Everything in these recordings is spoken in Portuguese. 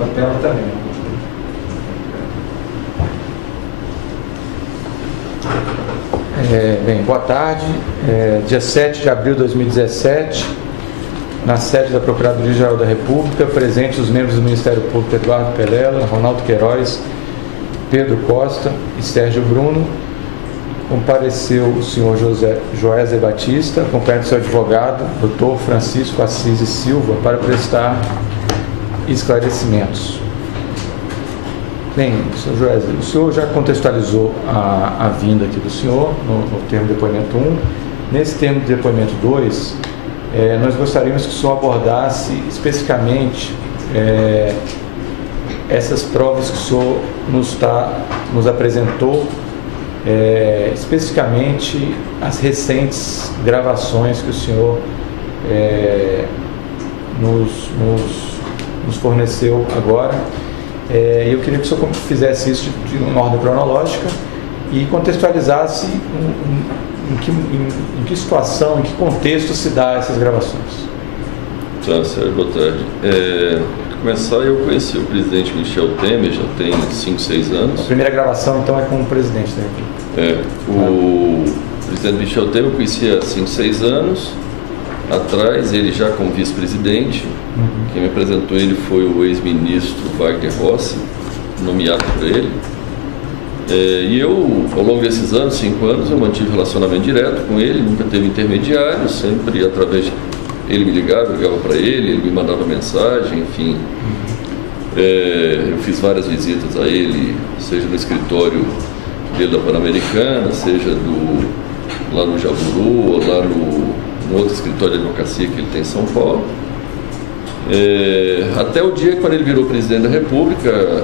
na tela também. Bem, boa tarde. Dia 7 de abril de 2017, na sede da Procuradoria-Geral da República, presentes os membros do Ministério Público Eduardo Pelela, Ronaldo Queiroz, Pedro Costa e Sérgio Bruno. Compareceu o senhor Joézer Batista, acompanhado do seu advogado, Dr. Francisco Assis e Silva, para prestar esclarecimentos. Bem, senhor Joézer, o senhor já contextualizou a vinda aqui do senhor no termo de depoimento 1. Nesse termo de depoimento 2, nós gostaríamos que o senhor abordasse especificamente essas provas que o senhor nos apresentou, especificamente as recentes gravações que o senhor nos forneceu agora. Eu queria que o senhor fizesse isso de uma ordem cronológica e contextualizasse em que situação, em que contexto se dá essas gravações. Tá, Sérgio, boa tarde. Para começar, eu conheci o presidente Michel Temer, já tem 5, 6 anos. A primeira gravação, então, é com o presidente da República. O presidente Michel Temer eu conhecia há 5, 6 anos atrás, ele já como vice-presidente. Quem me apresentou ele foi o ex-ministro Wagner Rossi, nomeado por ele. E eu, ao longo desses anos, 5 anos, eu mantive relacionamento direto com ele, nunca teve intermediário, sempre através de... Ele me ligava, eu ligava para ele me mandava mensagem, enfim. Eu fiz várias visitas a ele, seja no escritório dele da Pan-Americana, seja lá no Jaburu, ou lá no outro escritório de advocacia que ele tem em São Paulo. Até o dia quando ele virou presidente da República,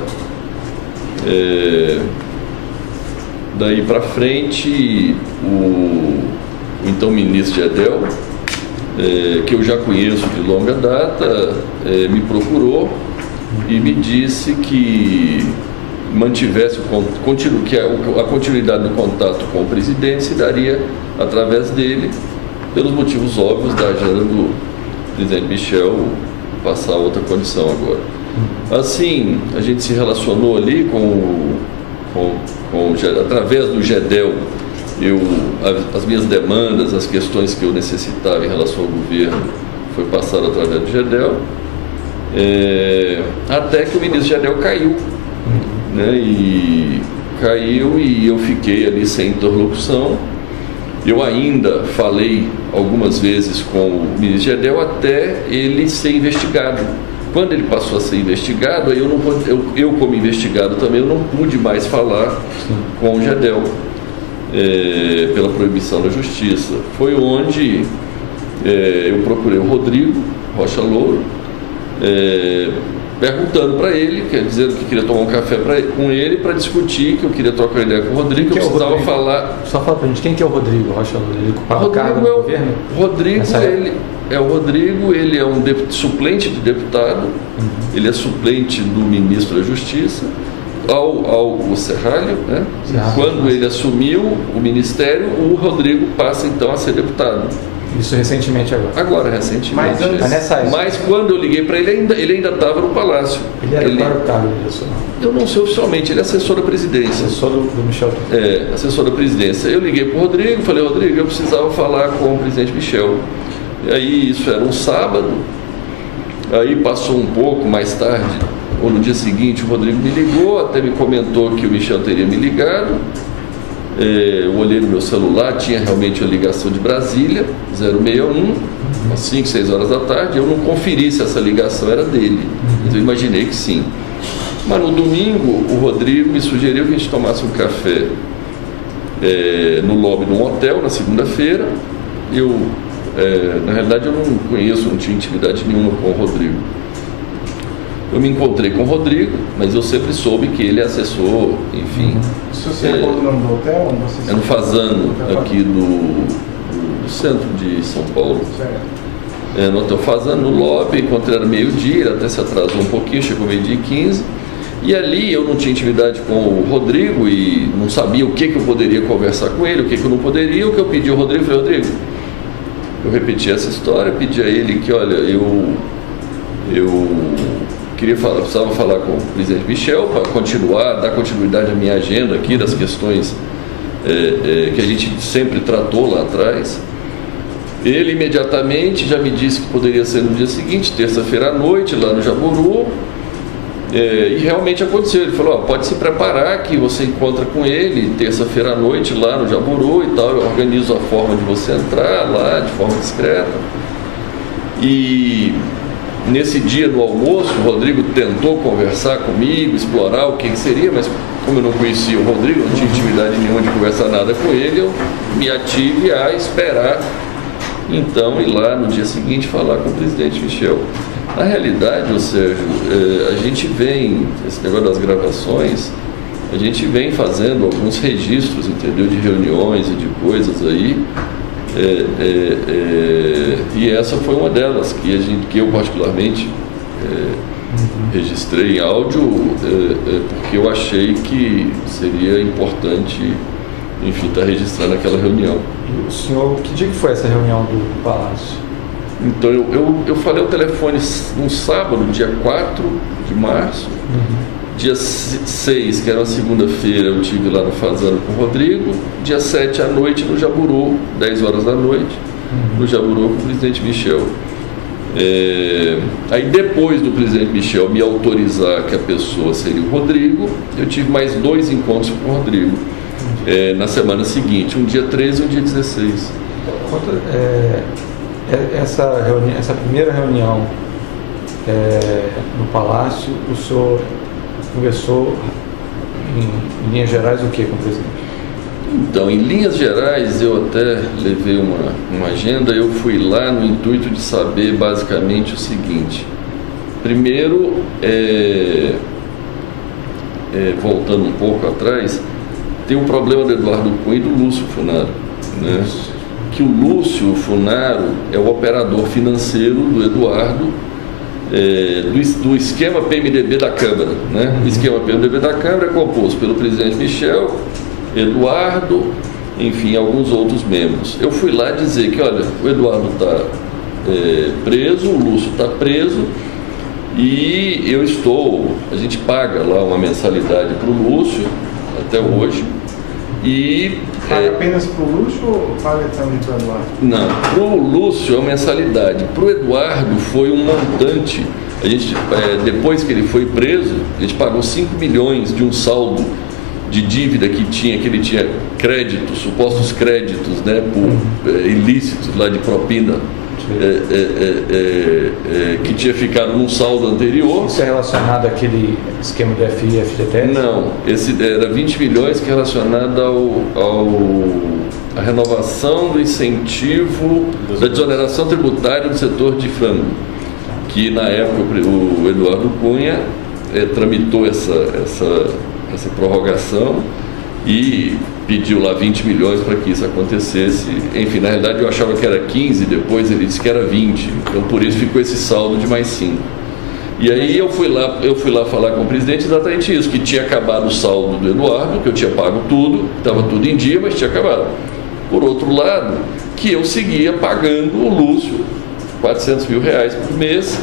daí para frente, o então ministro Gedel, que eu já conheço de longa data, me procurou e me disse que mantivesse a continuidade do contato com o presidente se daria através dele, pelos motivos óbvios da agenda do presidente Michel passar a outra condição agora. Assim, a gente se relacionou ali através do Gedel. As minhas demandas, as questões que eu necessitava em relação ao governo foi passado através do Gedel, até que o ministro Gedel caiu, né? E caiu e eu fiquei ali sem interlocução. Eu ainda falei algumas vezes com o ministro Gedel até ele ser investigado. Quando ele passou a ser investigado, aí eu como investigado também, eu não pude mais falar com o Gedel, pela proibição da justiça. Foi onde eu procurei o Rodrigo Rocha Louro, perguntando para ele, dizendo que queria tomar um café com ele para discutir, que eu queria trocar ideia com o Rodrigo, que eu precisava falar. Só fala para a gente, quem que é o Rodrigo Rocha Louro? Ele ocupava o cargo do governo? Rodrigo, ele é um suplente de deputado, ele é suplente do ministro da Justiça, ao Serralho, né? Quando ele assumiu o ministério, o Rodrigo passa então a ser deputado. Isso recentemente agora? Agora, recentemente. Mas quando eu liguei para ele ainda estava no Palácio. Ele era para o cargo profissional? Eu não sei oficialmente, ele é assessor da presidência. Assessor do Michel? Assessor da presidência. Eu liguei para o Rodrigo, falei, Rodrigo, eu precisava falar com o presidente Michel. E aí, isso era um sábado, aí passou um pouco mais tarde, ou no dia seguinte, o Rodrigo me ligou, até me comentou que o Michel teria me ligado. Eu olhei no meu celular, tinha realmente a ligação de Brasília, 061, às 5, 6 horas da tarde. Eu não conferi se essa ligação era dele, mas eu imaginei que sim. Mas no domingo, o Rodrigo me sugeriu que a gente tomasse um café no lobby de um hotel, na segunda-feira. Na realidade, eu não conheço, não tinha intimidade nenhuma com o Rodrigo. Eu me encontrei com o Rodrigo, mas eu sempre soube que ele é assessor, enfim. Se você recordou o nome do hotel? É no Fazano, aqui do centro de São Paulo. Certo. No hotel Fazano, no lobby, encontrei era meio-dia, ele até se atrasou um pouquinho, chegou meio-dia e 15. E ali eu não tinha intimidade com o Rodrigo e não sabia o que eu poderia conversar com ele, o que eu não poderia. O que eu pedi ao Rodrigo, falei, Rodrigo, eu repeti essa história, pedi a ele que, olha, eu precisava falar com o presidente Michel para dar continuidade à minha agenda aqui das questões que a gente sempre tratou lá atrás. Ele imediatamente já me disse que poderia ser no dia seguinte, terça-feira à noite, lá no Jaburu, e realmente aconteceu. Ele falou, pode se preparar que você encontra com ele terça-feira à noite lá no Jaburu e tal, eu organizo a forma de você entrar lá de forma discreta. E nesse dia no almoço, o Rodrigo tentou conversar comigo, explorar o que seria, mas como eu não conhecia o Rodrigo, não tinha intimidade nenhuma de conversar nada com ele, eu me ative a esperar, então, ir lá no dia seguinte falar com o presidente Michel. Na realidade, ô Sérgio, a gente vem, esse negócio das gravações, a gente vem fazendo alguns registros, entendeu, de reuniões e de coisas aí, e essa foi uma delas que eu particularmente registrei em áudio, porque eu achei que seria importante, enfim, estar registrando aquela reunião. E o senhor, que dia que foi essa reunião do Palácio? Então, eu falei ao telefone num sábado, dia 4 de março, dia 6, que era uma segunda-feira, eu estive lá no Fazano com o Rodrigo, dia 7 à noite no Jaburu, 10 horas da noite, no Jaburu com o presidente Michel. Aí depois do presidente Michel me autorizar que a pessoa seria o Rodrigo, eu tive mais 2 encontros com o Rodrigo, na semana seguinte, um dia 13 e um dia 16. Essa primeira reunião no Palácio, o senhor conversou em linhas gerais o que com o presidente? Então, em linhas gerais, eu até levei uma agenda, eu fui lá no intuito de saber basicamente o seguinte. Primeiro, voltando um pouco atrás, tem um problema do Eduardo Cunha e do Lúcio Funaro, né? Que o Lúcio Funaro é o operador financeiro do Eduardo, do esquema PMDB da Câmara, né? O esquema PMDB da Câmara é composto pelo presidente Michel, Eduardo, enfim, alguns outros membros. Eu fui lá dizer que, olha, o Eduardo está preso, o Lúcio está preso, e a gente paga lá uma mensalidade para o Lúcio, até hoje, e... Paga apenas para o Lúcio ou paga também para o Eduardo? Não, para o Lúcio é uma mensalidade. Para o Eduardo foi um montante. A gente, depois que ele foi preso, a gente pagou 5 milhões de um saldo de dívida que ele tinha créditos, supostos créditos, né, por ilícitos lá de propina, que tinha ficado num saldo anterior. Isso é relacionado àquele esquema do FI e FGTS? Não, esse era 20 milhões que é relacionado à renovação do incentivo da desoneração tributária do setor de frango, que na época o Eduardo Cunha tramitou essa prorrogação e pediu lá 20 milhões para que isso acontecesse. Enfim, na realidade eu achava que era 15, depois ele disse que era 20, então por isso ficou esse saldo de mais 5. E aí eu fui lá falar com o presidente exatamente isso, que tinha acabado o saldo do Eduardo, que eu tinha pago tudo, estava tudo em dia, mas tinha acabado. Por outro lado, que eu seguia pagando o Lúcio R$400 mil por mês,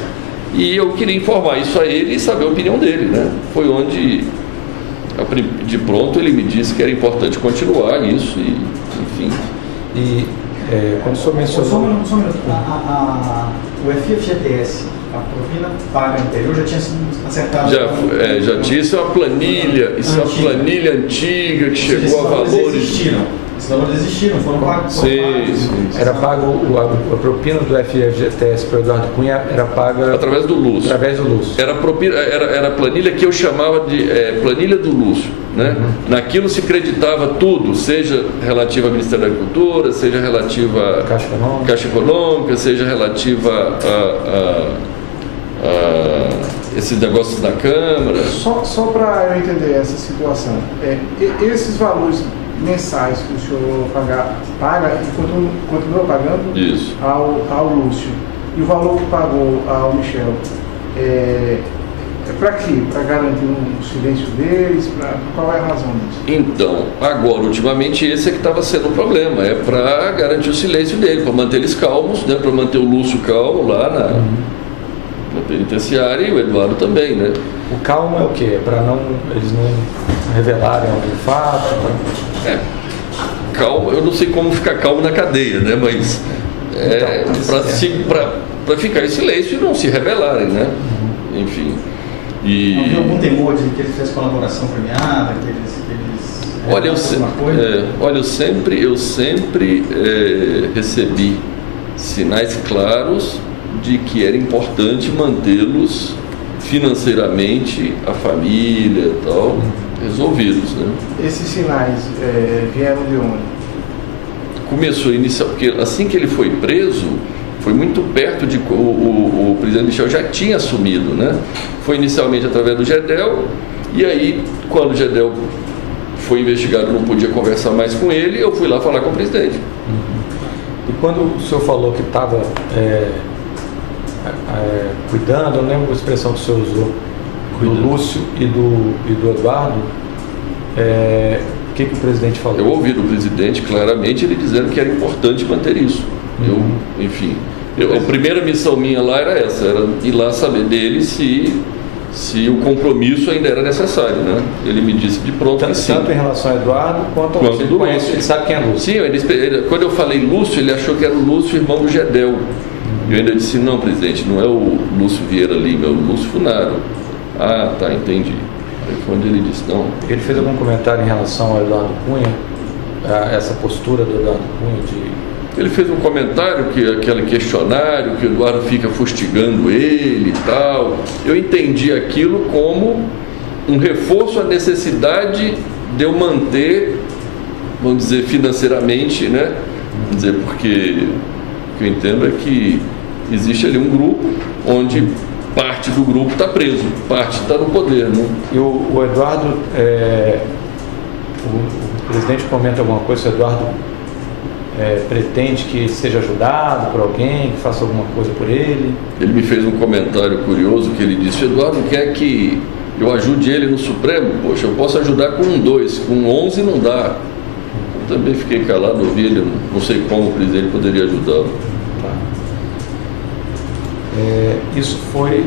e eu queria informar isso a ele e saber a opinião dele, né? Foi onde, de pronto, ele me disse que era importante continuar isso, e, enfim. E quando o senhor mencionou... O FGTS, a propina paga anterior, já tinha sido acertado? Já tinha, isso é uma planilha antiga que chegou a valores... Esses valores existiram, foram pagos. Sim. Era pago a propina do FGTS para o Eduardo Cunha, era paga através do Lúcio. Era a planilha que eu chamava de planilha do Lúcio, né? Naquilo se creditava tudo, seja relativa ao Ministério da Agricultura, seja relativa à Caixa Econômica, seja relativa a esses negócios da Câmara. Só para eu entender essa situação, esses valores mensais que o senhor paga e continua pagando isso ao Lúcio, e o valor que pagou ao Michel é para quê? Para garantir o silêncio deles? Qual é a razão disso? Então, agora, ultimamente, esse é que estava sendo o problema, é para garantir o silêncio dele, para manter eles calmos, né? Para manter o Lúcio calmo lá na penitenciária, e o Eduardo também, né? O calmo é o quê? Para eles não revelarem algum fato? Calmo, eu não sei como ficar calmo na cadeia, né? Mas para ficar em silêncio e não se revelarem, né? Enfim. Não havia algum temor de que eles fizessem colaboração premiada, que eles olha, eu sempre recebi sinais claros de que era importante mantê-los financeiramente, a família e tal, resolvidos, né? Esses sinais vieram de onde? Começou inicial, porque assim que ele foi preso, foi muito perto de o presidente Michel já tinha assumido, né? Foi inicialmente através do Gedel, e aí quando o Gedel foi investigado, não podia conversar mais com ele, eu fui lá falar com o presidente. E quando o senhor falou que estava cuidando, eu lembro a expressão que o senhor usou, do Lúcio e do Eduardo, o que o presidente falou? Eu ouvi do presidente claramente ele dizendo que era importante manter isso. A primeira missão minha lá era essa, era ir lá saber dele se o compromisso ainda era necessário, né? Ele me disse de pronto que sim. Tanto em relação a Eduardo quanto ao do Lúcio. Ele sabe quem é Lúcio. Sim, quando eu falei Lúcio, ele achou que era o Lúcio, irmão do Gedel. Eu ainda disse, não, presidente, não é o Lúcio Vieira Lima, é o Lúcio Funaro. Ah, tá, entendi. Aí foi onde ele disse, não. Ele fez algum comentário em relação ao Eduardo Cunha, a essa postura do Eduardo Cunha Ele fez um comentário, aquele questionário, que o Eduardo fica fustigando ele e tal. Eu entendi aquilo como um reforço à necessidade de eu manter, vamos dizer, financeiramente, né? Vamos dizer, porque o que eu entendo é que existe ali um grupo onde parte do grupo está preso, parte está no poder, né? E o Eduardo, o presidente comenta alguma coisa, se o Eduardo pretende que seja ajudado por alguém, que faça alguma coisa por ele? Ele me fez um comentário curioso que ele disse, Eduardo quer que eu ajude ele no Supremo? Poxa, eu posso ajudar com 2, com 11 não dá. Eu também fiquei calado, ouvi ele, não sei como o presidente poderia ajudá-lo. Tá. Isso foi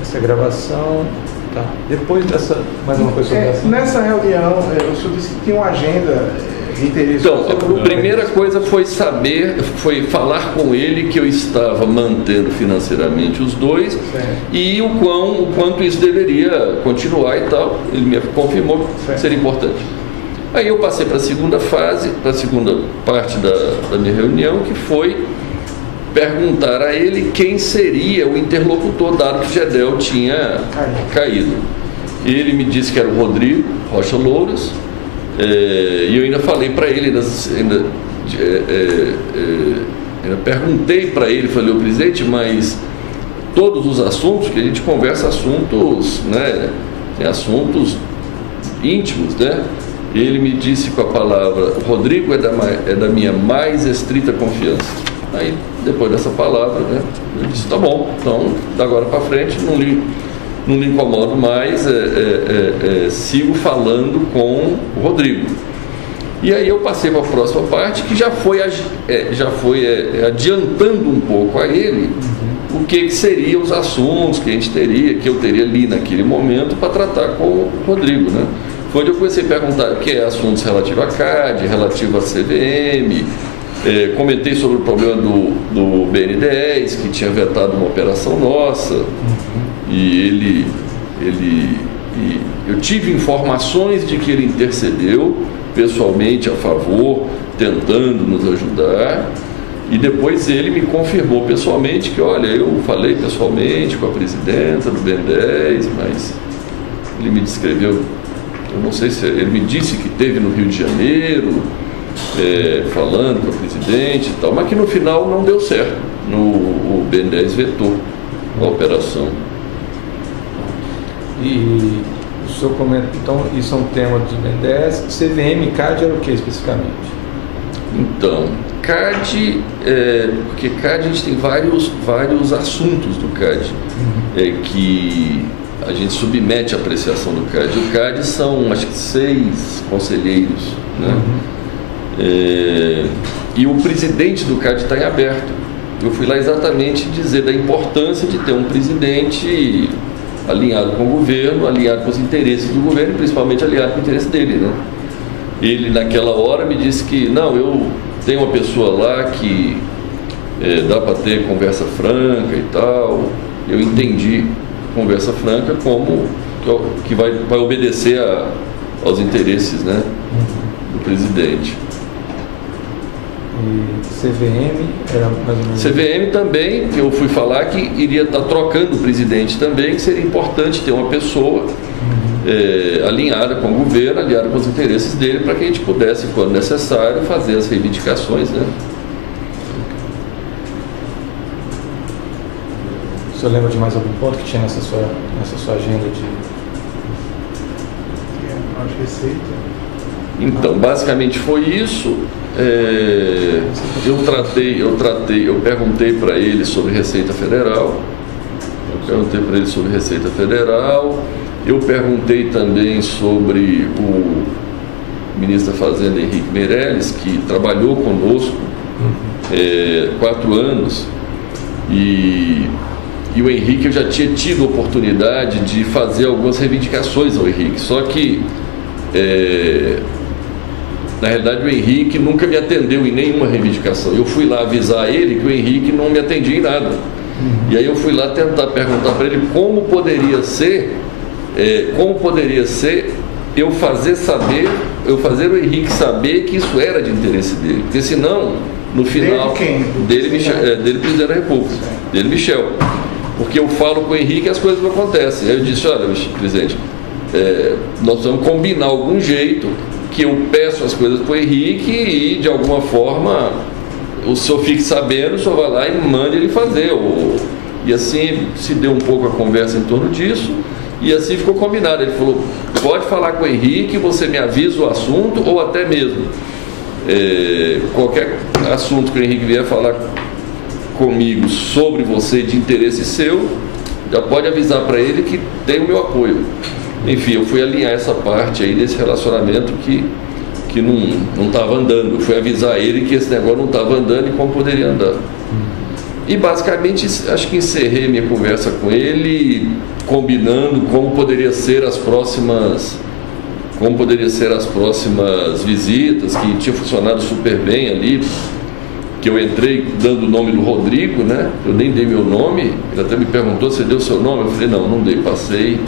essa gravação. Tá. Depois dessa, mais uma coisa sobre essa. Nessa reunião, o senhor disse que tinha uma agenda. Então, a primeira coisa foi falar com ele que eu estava mantendo financeiramente os dois, certo, e o quanto isso deveria continuar e tal. Ele me confirmou que seria importante. Aí eu passei para a segunda fase, para a segunda parte da minha reunião, que foi perguntar a ele quem seria o interlocutor, dado que o Gedel tinha caído. Ele me disse que era o Rodrigo Rocha Louros. E eu ainda falei para ele, ainda perguntei para ele, falei, o presidente, mas todos os assuntos que a gente conversa, assuntos, né, tem assuntos íntimos, né? Ele me disse com a palavra, o Rodrigo é da minha mais estrita confiança. Aí, depois dessa palavra, né, eu disse, tá bom, então, da agora para frente, não lhe incomodo mais, sigo falando com o Rodrigo. E aí eu passei para a próxima parte, que já foi adiantando um pouco a ele o que seriam os assuntos que eu teria ali naquele momento para tratar com o Rodrigo, né? Foi onde eu comecei a perguntar o que é assuntos relativos à CAD, relativo à CVM, comentei sobre o problema do BN10, que tinha vetado uma operação nossa. E eu tive informações de que ele intercedeu pessoalmente a favor, tentando nos ajudar, e depois ele me confirmou pessoalmente que, olha, eu falei pessoalmente com a presidenta do BN10, mas ele me descreveu, eu não sei se ele me disse que teve no Rio de Janeiro, falando com a presidente e tal, mas que no final não deu certo, o BN10 vetou a operação. E o senhor comenta, então, isso é um tema do BN10. CVM e CAD era o que especificamente? Então, CAD, porque CAD a gente tem vários assuntos do CAD, que a gente submete à apreciação do CAD. O CAD são, acho que 6 conselheiros, né? E o presidente do CAD está em aberto. Eu fui lá exatamente dizer da importância de ter um presidente alinhado com o governo, alinhado com os interesses do governo e principalmente alinhado com o interesse dele, né? Ele naquela hora me disse que não, eu tenho uma pessoa lá que dá para ter conversa franca e tal. Eu entendi conversa franca como que vai obedecer aos interesses, né, do presidente. E CVM era mais ou menos... CVM também, eu fui falar que iria estar trocando o presidente também, que seria importante ter uma pessoa alinhada com o governo, alinhada com os interesses dele, para que a gente pudesse, quando necessário, fazer as reivindicações, né? O senhor lembra de mais algum ponto que tinha nessa sua agenda de... Receita? Então, basicamente foi isso. Eu perguntei para ele sobre Receita Federal. Eu perguntei também sobre o ministro da Fazenda, Henrique Meirelles, que trabalhou conosco 4 anos, e o Henrique, eu já tinha tido a oportunidade de fazer algumas reivindicações ao Henrique, só que na realidade o Henrique nunca me atendeu em nenhuma reivindicação. Eu fui lá avisar ele que o Henrique não me atendia em nada. E aí eu fui lá tentar perguntar para ele como poderia ser eu fazer o Henrique saber que isso era de interesse dele, porque senão no final dele presidente da República, dele Michel, porque eu falo com o Henrique e as coisas não acontecem. Aí eu disse: olha, presidente, nós vamos combinar algum jeito que eu peço as coisas para o Henrique e de alguma forma o senhor fique sabendo, o senhor vai lá e mande ele fazer. E assim se deu um pouco a conversa em torno disso, e assim ficou combinado. Ele falou: pode falar com o Henrique, você me avisa o assunto, ou até mesmo qualquer assunto que o Henrique vier falar comigo sobre você de interesse seu, já pode avisar para ele que tem o meu apoio. Enfim, eu fui alinhar essa parte aí desse relacionamento que não estava andando. Eu fui avisar ele que esse negócio não estava andando e como poderia andar. E basicamente acho que encerrei minha conversa com ele, combinando como poderia ser as próximas visitas, que tinha funcionado super bem ali, que eu entrei dando o nome do Rodrigo, né? Eu nem dei meu nome, ele até me perguntou: você deu seu nome? Eu falei: não dei, passei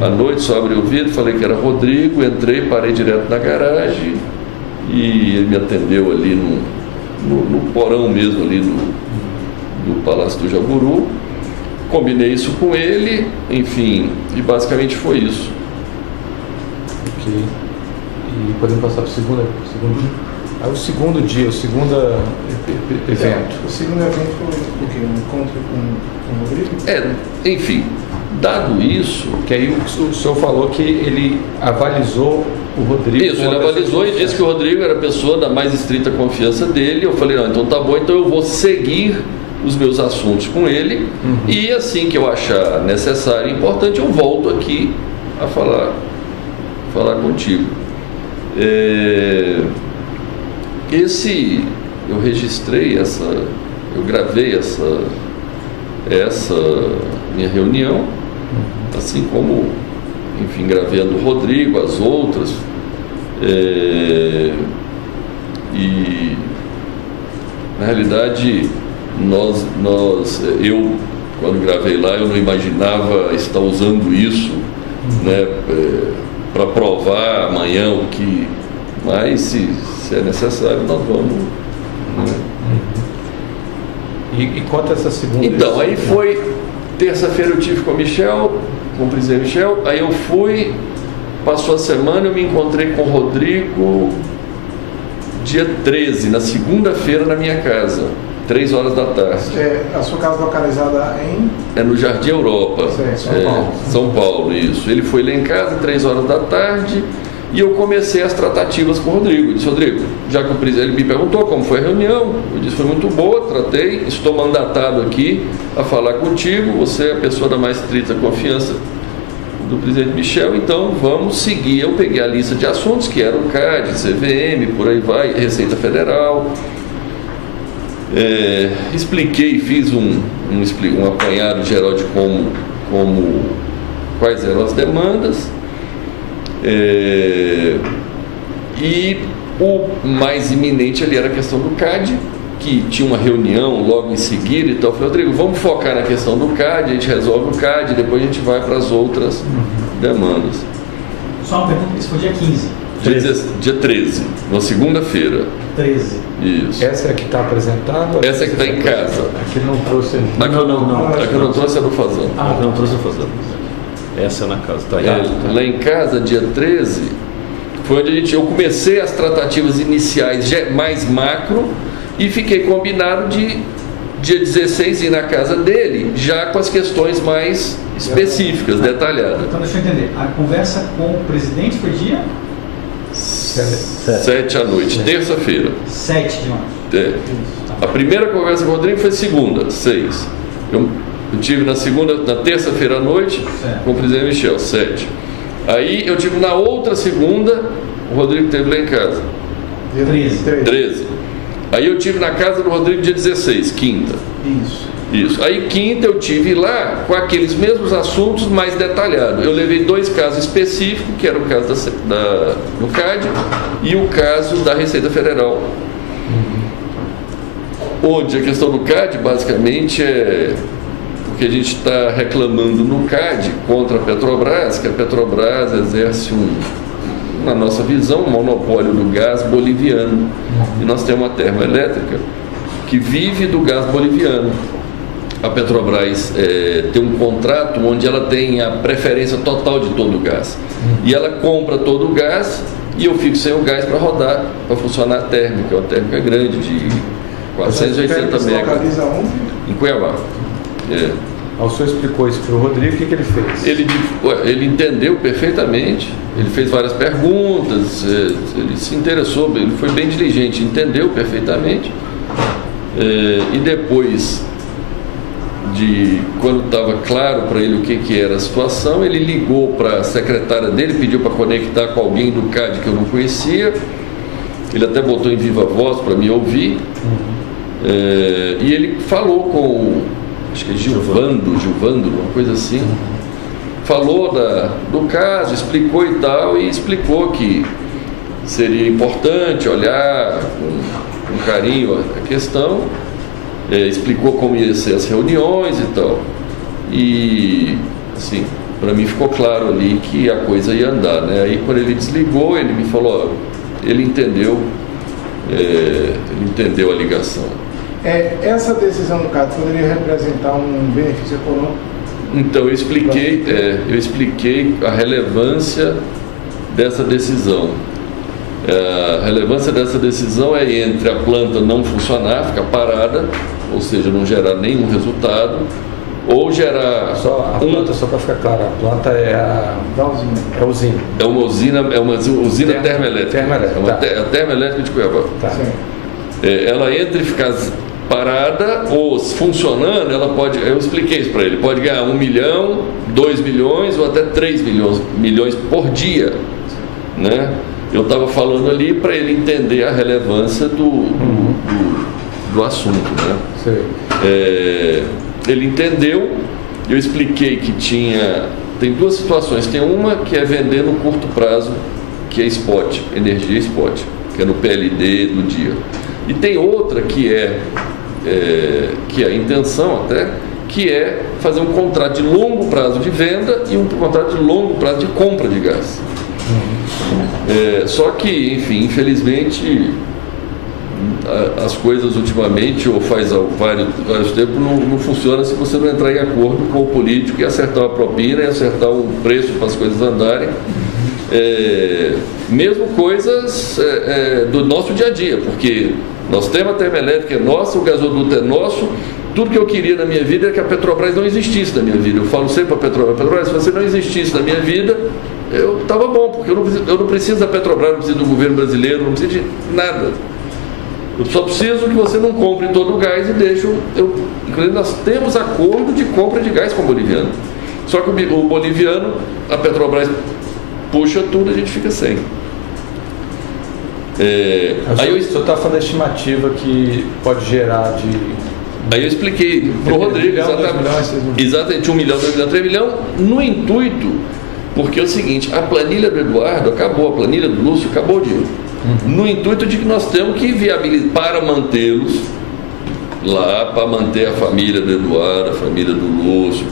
à noite, só abri o vidro, falei que era Rodrigo, entrei, parei direto na garagem e ele me atendeu ali no porão mesmo ali do Palácio do Jaburu. Combinei isso com ele, enfim, e basicamente foi isso. Ok. E podemos passar para o segundo dia? O segundo dia, o segundo evento. O segundo evento foi o quê? Um encontro com o Rodrigo? Enfim, dado isso... Que aí o senhor falou que ele avalizou o Rodrigo... Isso, ele avalizou e disse que o Rodrigo era a pessoa da mais estrita confiança dele. Eu falei: não, então tá bom, então eu vou seguir os meus assuntos com ele, e assim que eu achar necessário e importante, eu volto aqui a falar contigo. Eu registrei eu gravei essa minha reunião, assim como, enfim, gravei a do Rodrigo, as outras, e na realidade eu, quando gravei lá, eu não imaginava estar usando isso, né, para provar amanhã o que... Mas se é necessário, nós vamos, né? E quanto a essa segunda... Então, aí foi terça-feira, eu tive com o presidente Michel, aí eu fui, passou a semana, eu me encontrei com o Rodrigo dia 13, na segunda-feira, na minha casa, 3 horas da tarde. A sua casa localizada em? É no Jardim Europa. São Paulo. São Paulo, isso. Ele foi lá em casa, 3 horas da tarde, e eu comecei as tratativas com o Rodrigo. Eu disse: Rodrigo, já que o presidente me perguntou como foi a reunião, eu disse: foi muito boa, tratei, estou mandatado aqui a falar contigo, você é a pessoa da mais estrita confiança do presidente Michel, então vamos seguir. Eu peguei a lista de assuntos, que era o CAD, CVM, por aí vai, Receita Federal. Expliquei, fiz um apanhado geral de quais eram as demandas, e o mais iminente ali era a questão do CAD, que tinha uma reunião logo em seguida e tal. Eu falei, Rodrigo, vamos focar na questão do CAD, a gente resolve o CAD, depois a gente vai para as outras demandas. Só uma pergunta, isso foi dia 15? Dia 13, na segunda-feira. 13. Isso. Essa é a que está apresentada? Essa é que está em casa. Aqui não trouxe. A que eu não trouxe é no Fazano. Não trouxe no Fazano. Essa é na casa, tá aí. Lá em casa, dia 13, foi onde eu comecei as tratativas iniciais mais macro e fiquei combinado de dia 16 ir na casa dele, já com as questões mais específicas, detalhadas. Então deixa eu entender, a conversa com o presidente foi dia? 7 à noite, terça-feira. 7 de março. A primeira conversa com o Rodrigo foi segunda, 6. Eu tive na terça-feira à noite, com o presidente Michel, 7. Aí eu tive na outra segunda, o Rodrigo esteve lá em casa. 13. Aí eu tive na casa do Rodrigo dia 16, quinta. Isso. Aí quinta eu tive lá com aqueles mesmos assuntos mais detalhados. Eu levei 2 casos específicos, que era o caso do CAD e o caso da Receita Federal. Onde a questão do CAD basicamente é porque a gente está reclamando no CAD contra a Petrobras, que a Petrobras exerce na nossa visão, um monopólio do gás boliviano. E nós temos uma termoelétrica que vive do gás boliviano. A Petrobras tem um contrato onde ela tem a preferência total de todo o gás. E ela compra todo o gás e eu fico sem o gás para rodar, para funcionar a térmica. É uma térmica grande de 480 megas. Em Cuiabá. O senhor explicou isso para o Rodrigo, o que ele fez? Ele entendeu perfeitamente, ele fez várias perguntas, ele se interessou, ele foi bem diligente, entendeu perfeitamente. E depois quando estava claro para ele o que era a situação, ele ligou para a secretária dele, pediu para conectar com alguém do CAD que eu não conhecia. Ele até botou em viva voz para me ouvir. E ele falou com acho que é Gilvando, uma coisa assim. Falou do caso, explicou e tal, e explicou que seria importante olhar com carinho a questão, explicou como ia ser as reuniões e tal. E, assim, para mim ficou claro ali que a coisa ia andar, né? Aí quando ele desligou, ele me falou, ele entendeu a ligação. Essa decisão do CAD poderia representar um benefício econômico? Então, eu expliquei a relevância dessa decisão. A relevância dessa decisão é entre a planta não funcionar, ficar parada, ou seja, não gerar nenhum resultado, ou gerar... planta, só para ficar claro, a planta é a usina. É uma usina termoelétrica. É a termoelétrica de Cuiabá. Tá. Ela entre ficar parada ou funcionando, ela pode, eu expliquei isso para ele, pode ganhar 1 milhão, 2 milhões ou até 3 milhões por dia, né? Eu estava falando ali para ele entender a relevância do assunto, né? Ele entendeu. Eu expliquei que tem 2 situações. Tem uma que é vender no curto prazo, que é spot, energia spot, que é no PLD do dia. E tem outra que é a intenção até, que é fazer um contrato de longo prazo de venda e um contrato de longo prazo de compra de gás. Só que, enfim, infelizmente, as coisas ultimamente, ou faz vários tempos, não funciona se você não entrar em acordo com o político e acertar uma propina e acertar um preço para as coisas andarem. Mesmo coisas do nosso dia a dia, porque nós temos a termoelétrica é nossa, o gasoduto é nosso. Tudo que eu queria na minha vida é que a Petrobras não existisse na minha vida. Eu falo sempre para a Petrobras, se você não existisse na minha vida, eu estava bom, porque eu não preciso da Petrobras, não preciso do governo brasileiro, não preciso de nada. Eu só preciso que você não compre todo o gás e deixe inclusive nós temos acordo de compra de gás com o boliviano. Só que o boliviano, a Petrobras puxa tudo, a gente fica sem. Aí o senhor está falando da estimativa que pode gerar de... Aí eu expliquei para o Rodrigo exatamente 1 milhão, 2 milhões, 3 milhões, no intuito, porque é o seguinte, a planilha do Eduardo acabou, a planilha do Lúcio acabou o dinheiro. No intuito de que nós temos que viabilizar para mantê-los lá, para manter a família do Eduardo, a família do Lúcio,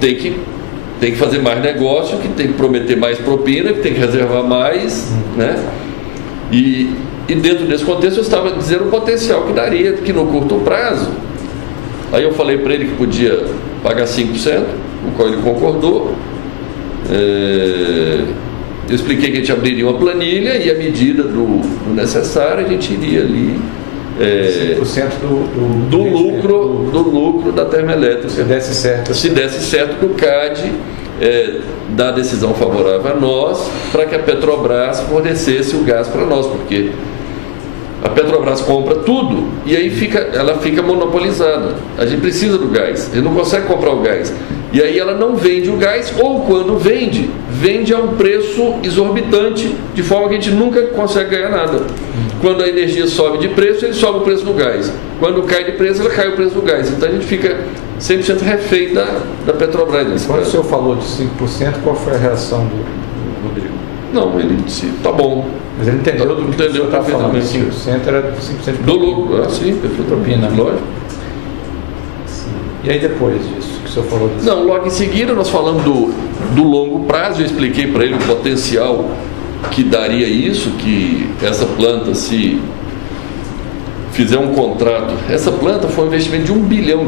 tem que fazer mais negócio, que tem que prometer mais propina, que tem que reservar mais, né? E dentro desse contexto eu estava dizendo o potencial que daria, que no curto prazo, aí eu falei para ele que podia pagar 5%, o qual ele concordou. Eu expliquei que a gente abriria uma planilha e, à medida do necessário, a gente iria ali 5% do lucro da termoelétrica. Se desse certo. Que o CAD dá a decisão favorável a nós para que a Petrobras fornecesse o gás para nós, porque a Petrobras compra tudo e aí ela fica monopolizada. A gente precisa do gás, a gente não consegue comprar o gás. E aí ela não vende o gás, ou quando vende a um preço exorbitante, de forma que a gente nunca consegue ganhar nada. Quando a energia sobe de preço, ele sobe o preço do gás. Quando cai de preço, ela cai o preço do gás. Então a gente fica 100% refém da Petrobras. Quando o senhor falou de 5%, qual foi a reação do Rodrigo? Não, ele disse, tá bom. Mas ele entendeu do que o senhor estava falando. 5% era 5% do lucro. Sim, propina. Lógico. E aí depois disso, que o senhor falou disso? Não, logo em seguida nós falamos do longo prazo. Eu expliquei para ele o potencial que daria isso, que essa planta, se fizer um contrato, essa planta foi um investimento de $1 bilhão.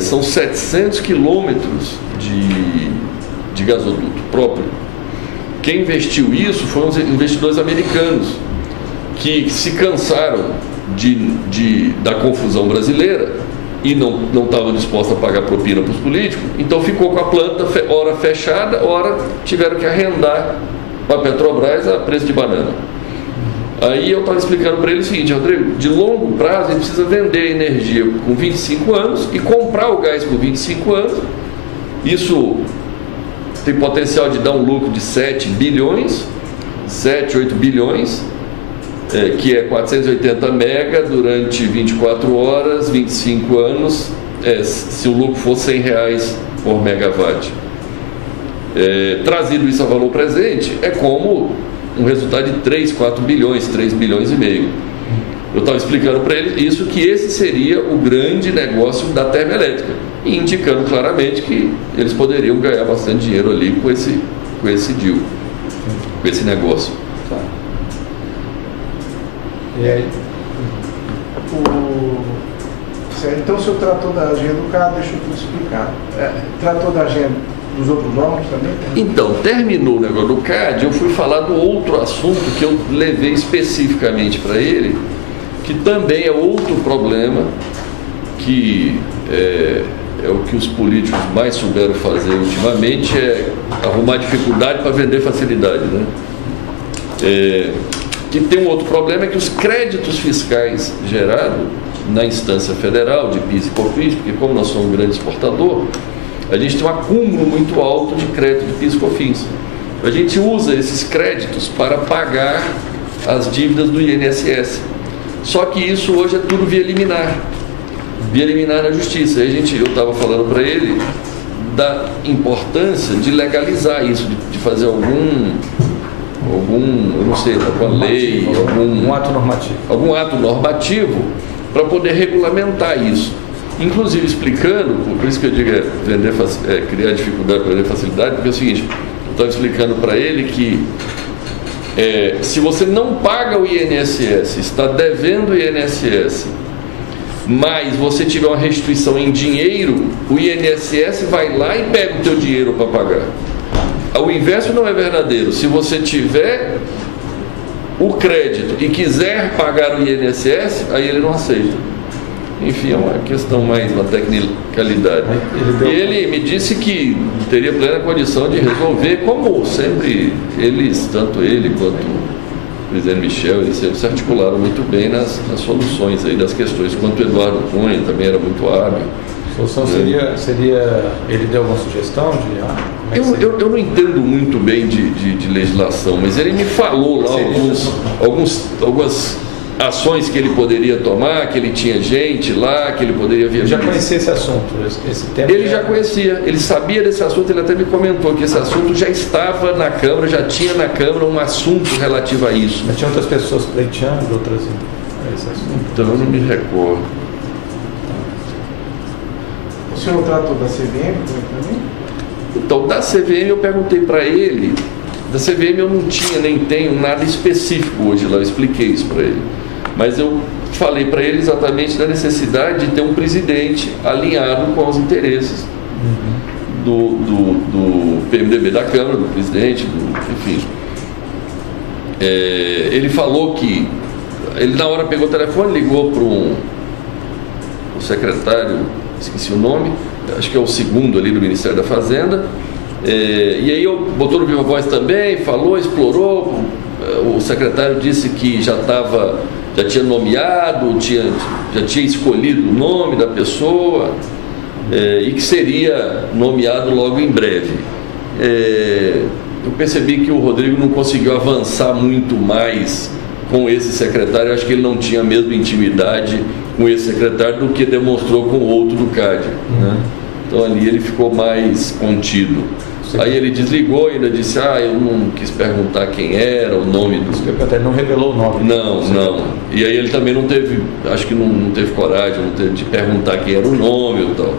São 700 quilômetros de gasoduto próprio. Quem investiu isso foram os investidores americanos, que se cansaram da confusão brasileira e não estavam dispostos a pagar propina para os políticos, então ficou com a planta hora fechada, hora tiveram que arrendar para a Petrobras a preço de banana. Aí eu estava explicando para ele o seguinte: Rodrigo, de longo prazo ele precisa vender a energia com 25 anos e comprar o gás por 25 anos. Isso tem potencial de dar um lucro de 7 bilhões, 7, 8 bilhões, que é 480 mega durante 24 horas, 25 anos, se o lucro for R$100 por megawatt. Trazido isso a valor presente, é como um resultado de 3, 4 bilhões, 3 bilhões e meio. Eu estava explicando para eles isso, que esse seria o grande negócio da termoelétrica, e indicando claramente que eles poderiam ganhar bastante dinheiro ali com esse deal, com esse negócio. Tá. E aí? Então o senhor tratou da agenda do CAD, deixa eu tudo explicar. Tratou da agenda dos outros órgãos também? Então, terminou o negócio do CAD, eu fui falar do outro assunto que eu levei especificamente para ele, que também é outro problema, que é o que os políticos mais souberam fazer ultimamente, é arrumar dificuldade para vender facilidade, né? Que tem um outro problema, é que os créditos fiscais gerados na instância federal de PIS e COFINS, porque como nós somos um grande exportador, a gente tem um acúmulo muito alto de crédito de PIS e COFINS. A gente usa esses créditos para pagar as dívidas do INSS. Só que isso hoje é tudo via liminar na justiça. Aí eu estava falando para ele da importância de legalizar isso, de fazer algum, eu não sei, alguma lei, algum ato normativo para poder regulamentar isso. Inclusive explicando, por isso que eu digo criar dificuldade para vender facilidade, porque é o seguinte, eu estava explicando para ele que se você não paga o INSS, está devendo o INSS, mas você tiver uma restituição em dinheiro, o INSS vai lá e pega o teu dinheiro para pagar. O inverso não é verdadeiro. Se você tiver o crédito e quiser pagar o INSS, aí ele não aceita. Enfim, é uma questão mais, uma tecnicalidade. E ele me disse que teria plena condição de resolver, como sempre tanto ele quanto o presidente Michel, eles sempre se articularam muito bem nas soluções aí das questões, quanto o Eduardo Cunha também era muito hábil. A solução seria ele deu alguma sugestão de... Eu não entendo muito bem de legislação, mas ele me falou lá algumas ações que ele poderia tomar, que ele tinha gente lá, que ele poderia viajar. Eu já conhecia esse assunto, esse tema. Ele já conhecia, ele sabia desse assunto, ele até me comentou que esse assunto já estava na Câmara, já tinha na Câmara um assunto relativo a isso. Mas tinha outras pessoas pleiteando, outras a esse assunto? Então eu não me recordo. O senhor tratou da CVM também? Então, da CVM eu perguntei para ele, da CVM eu não tinha nem tenho nada específico hoje lá, eu expliquei isso para ele. Mas eu falei para ele exatamente da necessidade de ter um presidente alinhado com os interesses do PMDB da Câmara, do presidente, enfim. Ele falou que, ele na hora pegou o telefone, ligou para o secretário, esqueci o nome, acho que é o segundo ali do Ministério da Fazenda, e aí botou no Viva Voz também, falou, explorou, o secretário disse que já tinha nomeado, já tinha escolhido o nome da pessoa, e que seria nomeado logo em breve. Eu percebi que o Rodrigo não conseguiu avançar muito mais com esse secretário, acho que ele não tinha a mesma intimidade com esse secretário do que demonstrou com o outro do CAD, né? Então ali ele ficou mais contido. Aí ele desligou e ainda disse, eu não quis perguntar quem era, o nome do... Ele não revelou o nome. Não. E aí ele também não teve, acho que não teve coragem de perguntar quem era o nome ou tal.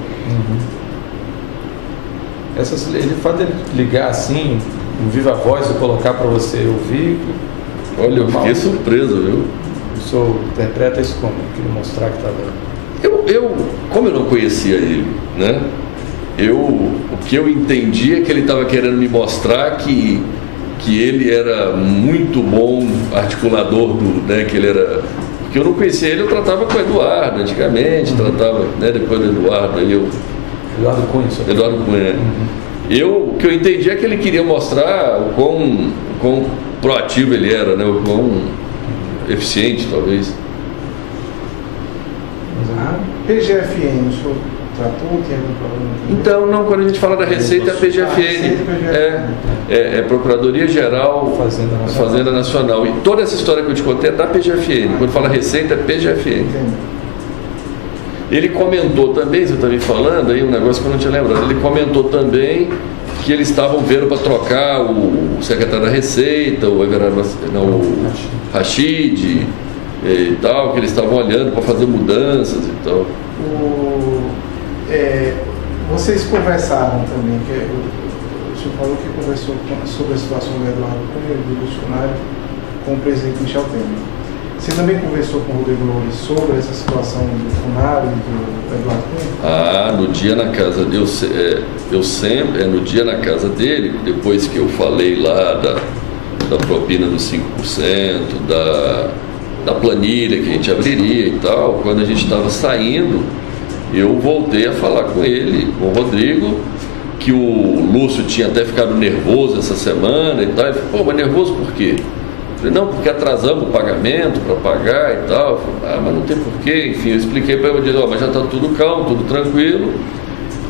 Ele faz ele ligar assim, no Viva Voz, e colocar para você ouvir... Olha, eu fiquei surpreso, viu? O senhor interpreta isso como? Eu queria mostrar que estava... Como eu não conhecia ele, né? O que eu entendi é que ele estava querendo me mostrar que ele era muito bom articulador que ele era... Porque eu não conhecia ele, eu tratava com o Eduardo antigamente, tratava, né, depois do Eduardo, Eduardo Cunha. Eduardo Cunha. O que eu entendi é que ele queria mostrar o quão proativo ele era, né? O quão eficiente, talvez. PGFN, o senhor tratou? Tem algum problema? Então, não, quando a gente fala da Receita, é a PGFN. É Procuradoria Geral Fazenda Nacional. E toda essa história que eu te contei é da PGFN. Quando fala Receita, é PGFN. Ele comentou também, você está me falando aí um negócio que eu não tinha lembrado, ele comentou também que eles estavam vendo para trocar o secretário da Receita, o Rachid e tal, que eles estavam olhando para fazer mudanças e tal. Vocês conversaram também, o senhor falou que conversou sobre a situação do Eduardo Cunha e do Lúcio Funari com o presidente Michel Temer. Você também conversou com o Rodrigo Loures sobre essa situação do Funari e do Eduardo Cunha? No dia na casa dele, no dia na casa dele, depois que eu falei lá da propina dos 5%, da planilha que a gente abriria e tal, quando a gente estava saindo, eu voltei a falar com ele, com o Rodrigo, que o Lúcio tinha até ficado nervoso essa semana e tal. Ele falou, mas nervoso por quê? Eu falei, não, porque atrasamos o pagamento para pagar e tal. Eu falei, mas não tem porquê. Enfim, eu expliquei para ele, eu disse, mas já está tudo calmo, tudo tranquilo.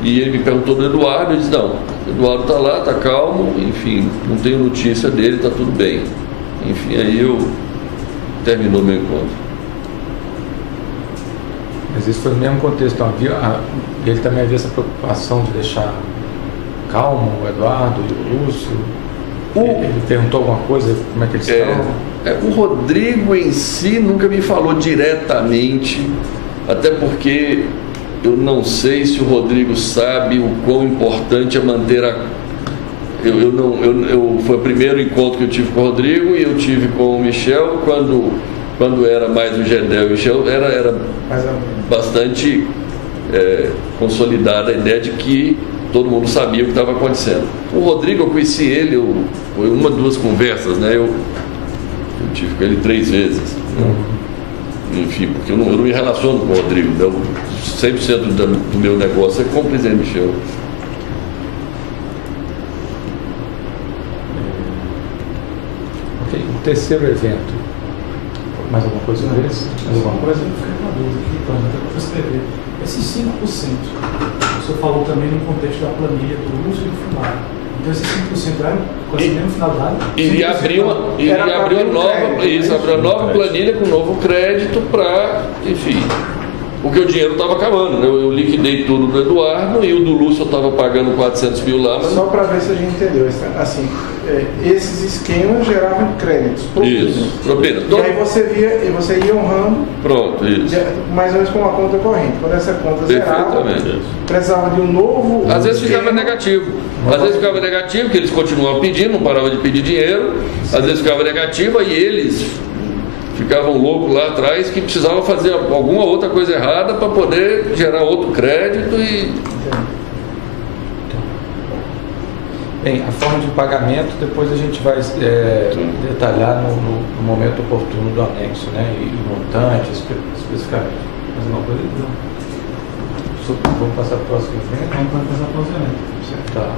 E ele me perguntou do Eduardo, eu disse, não, o Eduardo está lá, está calmo, enfim, não tenho notícia dele, está tudo bem. Enfim, aí terminou meu encontro. Mas isso foi no mesmo contexto, então, ele também havia essa preocupação de deixar calmo o Eduardo e o Lúcio. Ele perguntou alguma coisa, como é que eles estão? O Rodrigo em si nunca me falou diretamente, até porque eu não sei se o Rodrigo sabe o quão importante é manter foi o primeiro encontro que eu tive com o Rodrigo e eu tive com o Michel quando era mais o Gedel e o Michel, era bastante consolidada a ideia de que todo mundo sabia o que estava acontecendo. O Rodrigo, eu conheci ele, foi uma, duas conversas, né? Eu tive com ele 3 vezes. Né? Enfim, porque eu não me relaciono com o Rodrigo, né? 100% do meu negócio é com o presidente Michel. Ok, o terceiro evento. Mais alguma coisa sobre isso? Mais alguma coisa? Eu fiquei com uma dúvida aqui, até para escrever. Esses 5%, o senhor falou também no contexto da planilha do uso e do fundário. Então esses 5% eram com essa mesma finalidade? Iria abrir uma nova planilha com novo crédito para, enfim, porque o dinheiro estava acabando, né? Eu liquidei tudo do Eduardo e o do Lúcio eu estava pagando 400 mil lá. Mas... Só para ver se a gente entendeu, assim, esses esquemas geravam créditos, propinas. Isso, propina. E aí você ia honrando. Pronto, isso. Mais ou menos com uma conta corrente. Quando essa conta zerava, precisava de um novo. Às vezes ficava negativo. Às vezes ficava negativo, que eles continuavam pedindo, não paravam de pedir dinheiro. Às vezes ficava negativo, aí eles ficavam loucos lá atrás que precisavam fazer alguma outra coisa errada para poder gerar outro crédito e... Bem, a forma de pagamento depois a gente vai detalhar no momento oportuno do anexo, né? E montante, especificamente. Mais uma coisa? Não. Vamos passar para o próximo evento? Vamos passar para o próximo evento. Tá.